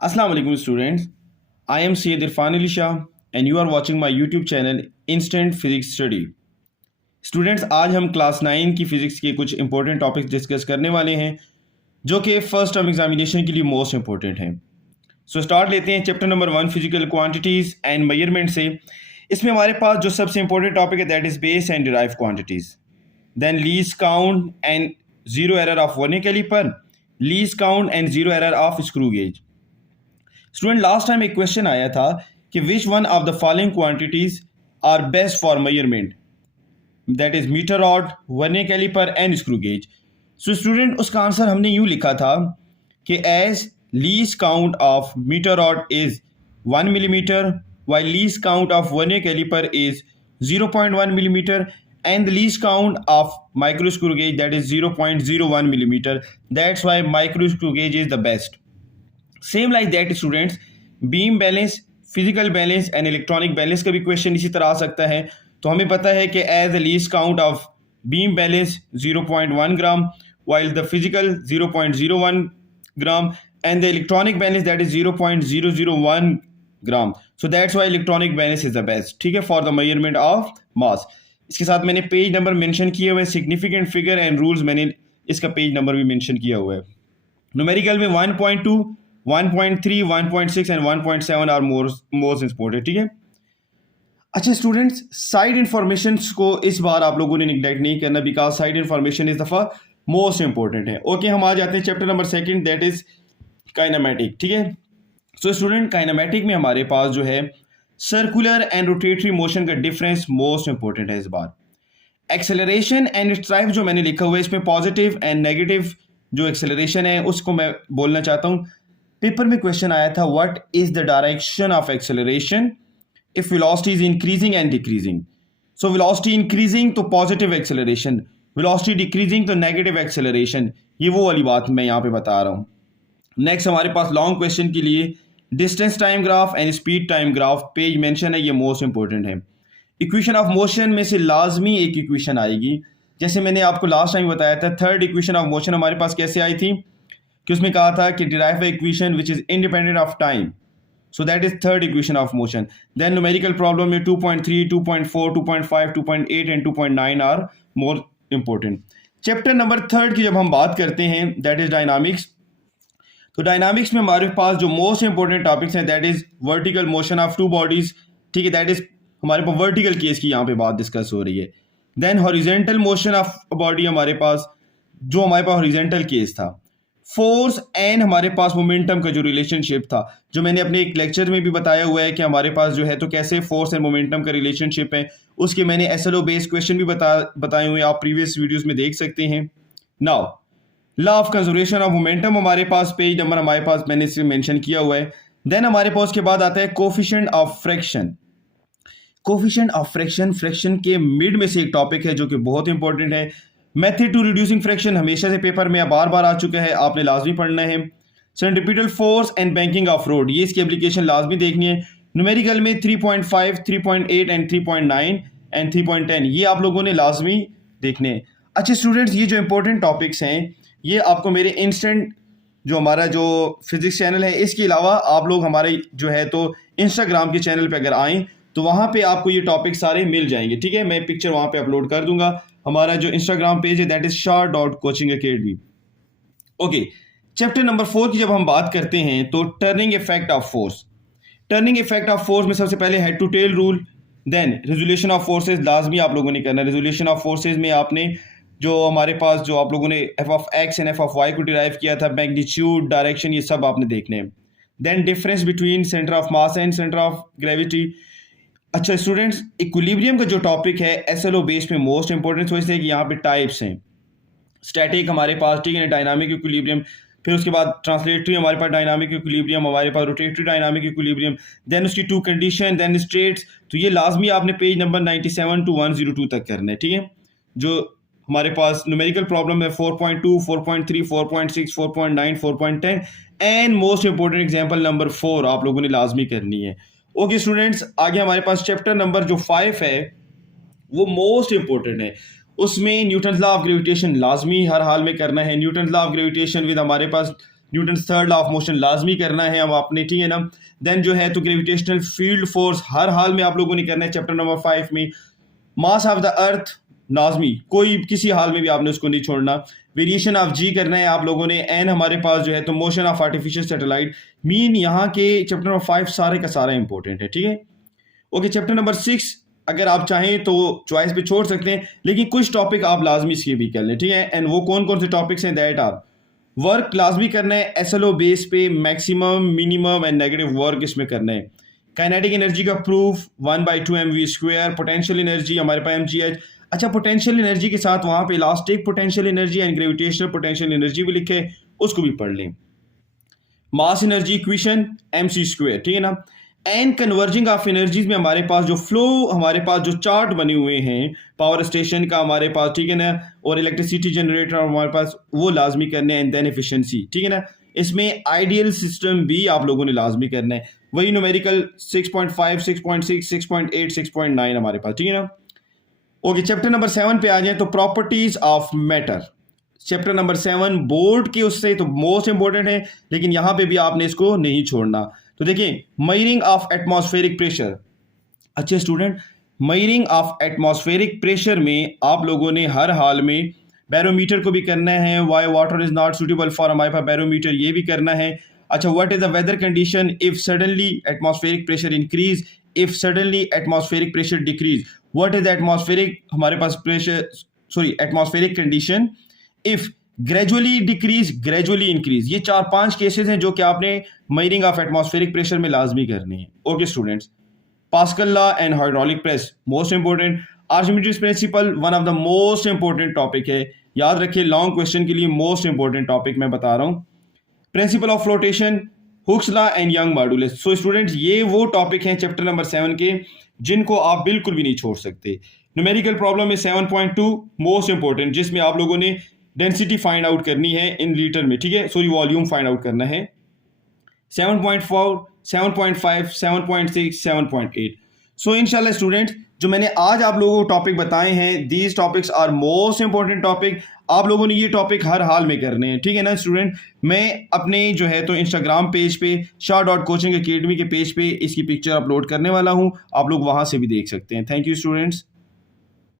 Assalamu alaikum students. I am Syed Irfan Ali Shah and you are watching my YouTube channel Instant Physics Study. Students आज हम class 9 की physics के कुछ important topics discuss करने वाले हैं जो कि फर्स्ट टर्म एग्जामिनेशन के लिए मोस्ट इंपॉर्टेंट हैं। सो स्टार्ट लेते हैं chapter number 1 physical quantities and measurement से। इसमें हमारे पास जो सबसे इंपॉर्टेंट टॉपिक है that is base and derive quantities, then least count and zero error of vernier calliper, least count and zero error of screw gauge. Student last time एक question आया था कि which one of the following quantities are best for measurement, that is metre rod, vernier calliper and screw gauge. So student उसका answer हमने यूं लिखा था कि as least count of metre rod is 1 millimetre while least count of vernier caliper is 0.1 millimeter and the least count of micro screw gauge that is 0.01 millimeter. That's why micro screw gauge is the best. Same like that students, beam balance, physical balance and electronic balance का भी question इसी तरह आ सकता है। तो हमें पता है कि as the least count of beam balance 0.1 gram while the physical 0.01 gram and the electronic balance that is 0.001 gram. So that's why electronic balance is the best, ठीक है, for the measurement of mass. इसके साथ मैंने page number mention किए हुए, significant figure and rules मैंने इसका page number भी मेंशन किया हुआ है। न्यूमेरिकल में 1.2, 1.3, 1.6 एंड 1.7 आर मोस्ट इंपॉर्टेंट, ठीक है। अच्छा स्टूडेंट्स, साइड इंफॉर्मेशन को इस बार आप लोगों ने निगलेक्ट नहीं करना बिकॉज साइड इंफॉर्मेशन इस दफ़ा मोस्ट इंपॉर्टेंट है। ओके, हम आ जाते हैं chapter number 2 that is kinematic, ठीक है। सो स्टूडेंट काइनेमेटिक में हमारे पास जो है सर्कुलर एंड रोटेटरी मोशन का डिफरेंस मोस्ट इंपॉर्टेंट है इस बार। एक्सेलरेशन एंड इट्स टाइप जो मैंने लिखा हुआ है इसमें पॉजिटिव एंड नेगेटिव जो एक्सेलरेशन है उसको मैं बोलना चाहता हूँ। पेपर में क्वेश्चन आया था what is the direction of acceleration if velocity is increasing and decreasing. So velocity increasing तो पॉजिटिव एक्सेलरेशन, वेलोसिटी डिक्रीजिंग तो नेगेटिव एक्सेलरेशन। ये वो वाली बात मैं यहाँ पे बता रहा हूँ। नेक्स्ट हमारे पास लॉन्ग क्वेश्चन के लिए distance time graph and speed time graph page mention है, ये मोस्ट इंपॉर्टेंट है। इक्वेशन ऑफ मोशन में से लाजमी एक इक्वेशन आएगी, जैसे मैंने आपको लास्ट टाइम बताया था थर्ड इक्वेशन ऑफ मोशन हमारे पास कैसे आई थी कि उसमें कहा था कि derive equation which is independent of time, so that is third equation of motion. Then numerical problem में 2.3, 2.4, 2.5, 2.8 and 2.9 are more important. Chapter number 3 की जब हम बात करते हैं दैट इज डायनामिक्स, तो डायनामिक्स में हमारे पास जो मोस्ट इंपॉर्टेंट टॉपिक्स हैं that is vertical motion of two bodies, ठीक है, दैट इज हमारे पास वर्टिकल केस की यहाँ पे बात डिस्कस हो रही है। Then horizontal motion of body हमारे पास जो हमारे पास हॉरिजेंटल केस था। फोर्स एंड हमारे पास मोमेंटम का जो रिलेशनशिप था जो मैंने अपने एक लेक्चर में भी बताया हुआ है कि हमारे पास जो है तो कैसे फोर्स एंड मोमेंटम का रिलेशनशिप है, उसके मैंने एसएलओ बेस्ड क्वेश्चन भी बताए हुए, आप प्रीवियस वीडियोस में देख सकते हैं। Now law of conservation of momentum हमारे पास पेज नंबर हमारे पास मैंने इसे मेंशन किया हुआ है। देन हमारे पास उसके बाद आता है coefficient of fraction. Coefficient of fraction fraction के मिड में से एक टॉपिक है जो कि बहुत इंपॉर्टेंट है। मेथड टू रिड्यूसिंग फ्रैक्शन हमेशा से पेपर में बार बार आ चुका है, आपने लाजमी पढ़ना है। Centripetal force and banking of road, ये इसकी एप्लीकेशन लाजमी देखनी है। न्यूमेरिकल में 3.5, 3.8 एंड 3.9 एंड 3.10 ये आप लोगों ने लाजमी देखने हैं। अच्छे स्टूडेंट्स, ये जो इंपॉर्टेंट टॉपिक्स हैं ये आपको मेरे इंस्टेंट जो हमारा जो फिजिक्स चैनल है इसके अलावा आप लोग हमारे जो है तो इंस्टाग्राम के चैनल पे अगर आएँ तो वहाँ पे आपको ये टॉपिक सारे मिल जाएंगे, ठीक है। मैं पिक्चर वहाँ पे अपलोड कर दूंगा। हमारा जो इंस्टाग्राम पेज है that is shah.coaching-academy। Okay, chapter number 4 की जब हम बात करते हैं तो turning effect of force. Turning effect of force में सबसे पहले head to tail rule, then resolution of forces लाजमी आप लोगों ने करना है। रेजोल्यूशन ऑफ फोर्सेज में आपने जो हमारे पास जो आप लोगों ने f of x and f of y को डिराइव किया था, मैग्नीट्यूड, डायरेक्शन, ये सब आपने देखने हैं। Then difference between centre of mass and centre of gravity. अच्छा स्टूडेंट्स, इक्विलिब्रियम का जो टॉपिक है एसएलओ बेस में मोस्ट इंपॉर्टेंट सोचते हैं कि यहाँ पे टाइप्स हैं, स्टैटिक हमारे पास, ठीक है, डायनामिक इक्विलिब्रियम, फिर उसके बाद ट्रांसलेटरी हमारे पास डायनामिक इक्विलिब्रियम, हमारे पास रोटेटरी डायनामिक इक्विलिब्रियम, देन उसकी टू कंडीशन, देन स्टेट्स। तो ये लाजमी आपने पेज नंबर 97 to 102 तक करना है, ठीक है। जो हमारे पास न्यूमेरिकल प्रॉब्लम है 4.2, 4.3, 4.6, 4.9, 4.10 and most important example number 4 आप लोगों ने लाजमी करनी है। ओके स्टूडेंट्स, आगे हमारे पास चैप्टर नंबर जो 5 है वो मोस्ट इंपॉर्टेंट है। उसमें न्यूटन लॉ ऑफ ग्रेविटेशन लाजमी हर हाल में करना है। Newton law of gravitation with हमारे पास Newton third law of motion लाजमी करना है अब आपने, ठीक है ना। देन जो है तो ग्रेविटेशनल फील्ड फोर्स हर हाल में आप लोगों ने करना है चैप्टर नंबर 5 में। मास ऑफ द अर्थ लाजमी, कोई किसी हाल में भी आपने उसको नहीं छोड़ना। वेरिएशन ऑफ जी करना है आप लोगों ने। एन हमारे पास जो है तो motion of artificial satellite. Mean यहाँ के चैप्टर नंबर 5 सारे का सारा इंपॉर्टेंट है, ठीक है। ओके, चैप्टर नंबर 6 अगर आप चाहें तो चॉइस पे छोड़ सकते हैं, लेकिन कुछ टॉपिक आप लाजमी इसके भी कर लें, ठीक है। एंड वो कौन कौन से टॉपिक्स हैं, दैट आर वर्क लाजमी करना है एसएलओ बेस पे, maximum minimum and negative work इसमें करना है। काइनेटिक एनर्जी का प्रूफ 1/2 mv²। पोटेंशियल एनर्जी हमारे पास mgh। अच्छा, पोटेंशियल एनर्जी के साथ वहां पे elastic potential energy and gravitational potential energy भी लिखे, उसको भी पढ़ लें। मास एनर्जी इक्वेशन mc², ठीक है ना। एंड कन्वर्जिंग ऑफ एनर्जीज में हमारे पास जो फ्लो, हमारे पास जो चार्ट बने हुए हैं पावर स्टेशन का हमारे पास, ठीक है ना, और इलेक्ट्रिसिटी जनरेटर हमारे पास, वो लाजमी करने हैं। एंड देन एफिशिएंसी, ठीक है ना। इसमें आइडियल सिस्टम भी आप लोगों ने लाजमी करना है। वही न्यूमेरिकल 6.5 6.6 6.8 6.9 हमारे पास, ठीक है ना। ओके, चैप्टर नंबर 7 पे आ जाए तो properties of matter. Chapter number 7 board के उससे तो मोस्ट इंपॉर्टेंट है, लेकिन यहां पे भी आपने इसको नहीं छोड़ना। तो देखिए, मेजरिंग ऑफ एटमॉस्फेरिक प्रेशर। अच्छे student, measuring of atmospheric pressure में आप लोगों ने हर हाल में बैरोमीटर को भी करना है। Why water is not suitable for, हमारे पास बैरोमीटर ये भी करना है। अच्छा, what is the weather condition if suddenly atmospheric pressure increase, if suddenly atmospheric pressure decrease. What is the atmospheric हमारे पास pressure, sorry atmospheric condition if gradually decrease gradually increase. ये 4-5 केसेस हैं जो कि आपने मेजरिंग ऑफ एटमॉस्फेरिक प्रेशर में लाजमी करने हैं। Okay students, Pascal law and hydraulic press most important. Archimedes principle one of the most important topic है, याद रखिए लॉन्ग क्वेश्चन के लिए मोस्ट इंपॉर्टेंट टॉपिक मैं बता रहा हूं। Principle of flotation, Hooke's law and young modulus. So students, ये वो टॉपिक हैं चैप्टर नंबर 7 के जिनको आप बिल्कुल भी नहीं छोड़ सकते। न्यूमेरिकल प्रॉब्लम है 7.2 मोस्ट इंपॉर्टेंट, जिसमें आप लोगों ने डेंसिटी फाइंड आउट करनी है इन लीटर में, ठीक है, सॉरी वॉल्यूम फाइंड आउट करना है। 7.4 7.5 7.6 7.8। सो इंशाल्लाह स्टूडेंट्स, जो मैंने आज आप लोगों को टॉपिक बताए हैं, these topics are most important topic. आप लोगों ने ये टॉपिक हर हाल में करने हैं, ठीक है ना स्टूडेंट। मैं अपने जो है तो इंस्टाग्राम पेज पे shah.coaching academy के पेज पे इसकी पिक्चर अपलोड करने वाला हूँ, आप लोग वहां से भी देख सकते हैं। Thank you students.